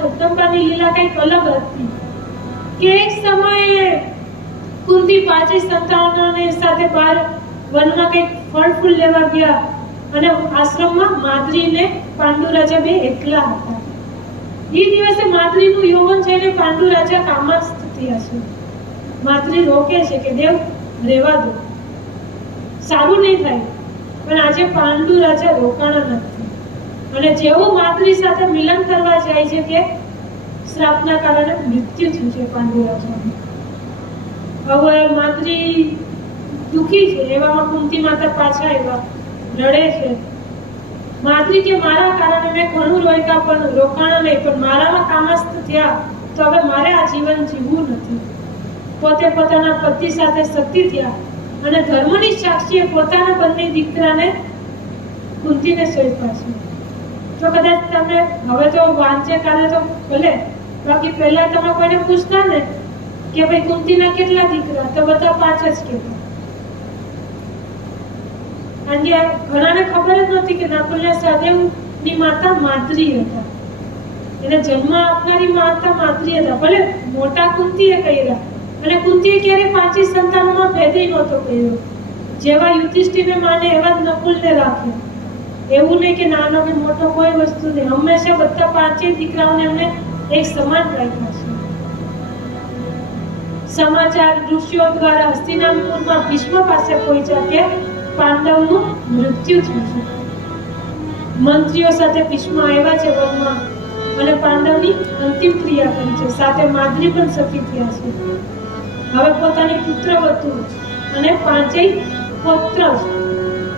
જગદંબાની લીલા કંઈક અલગ હતી કે એક સમયે કુંતી પાંચેય સંતાનોને સાથે બહાર વનમાં કંઈક ફળ ફૂલ લેવા ગયા અને આશ્રમમાં માદ્રી ને પાંડુ રાજા બે એકલા હતા. એ દિવસે માદ્રીનું યૌવન છે પાંડુ રાજા કામસ્થ થયા છે. માદ્રી રોકે છે કે દેવ રેવા દો, સારું નહીં થાય. પણ આજે પાંડુ રાજા રોકાણા નથી અને જેવું માદ્રી સાથે મિલન કરવા જાય છે કે શ્રાપના કારણે મૃત્યુ થયું છે પાંડુ રાજાનું. હવે માદ્રી દુખી છે. એવામાં કુંતી માતા પાછા આવ્યા, રડે છે. માદ્રી કે મારા કારણે મેં ઘણું રોક્યા પણ રોકાણા નહીં, પણ મારામાં કામસ્થ થયા તો હવે મારે આ જીવન જીવવું નથી. પોતે પોતાના પતિ સાથે સતી થયા અને ધર્મની સાક્ષીએ પોતાના બંને દીકરાને કુંતીને સોંપ્યા છે. તો કદાચ તમે હવે તો વાંચે કાલે તો ભલે, બાકી પહેલા તમે કોઈને પૂછતા ને કે ભાઈ કુંતીના કેટલા દીકરા, તો બધા 5 જ કહેતા. અને ઘણાને ખબર જ નથી કે નકુલને સહદેવની માતા માદ્રી હતા. એને જન્મ આપનારી માતા માદ્રી હતા. ભલે મોટા કુંતીએ કર્યા અને કુંતીએ ક્યારે 5 સંતાનોમાં ભેદ નહોતો કર્યો. જેવા યુધિષ્ઠિરને માને એવા જ નકુલને રાખ્યા. એવું નહીં કે નાનો કે મોટો કોઈ વસ્તુ નહીં, હંમેશા બધા 5 દીકરાઓને એમને એક સમાન રાખ્યા છે. સમાચાર ઋષિઓ દ્વારા હસ્તિનાપુરમાં ભીષ્મ પાસે પહોંચ્યા કે પાંડવનું મૃત્યુ થયું છે. મંત્રીઓ સાથે ભીષ્મ આવ્યા છે વનમાં અને પાંડવની અંતિમ ક્રિયા કરી છે. સાથે માદ્રી પણ સતી થયા છે. હવે પોતાની પુત્રવધુ અને 5 પૌત્ર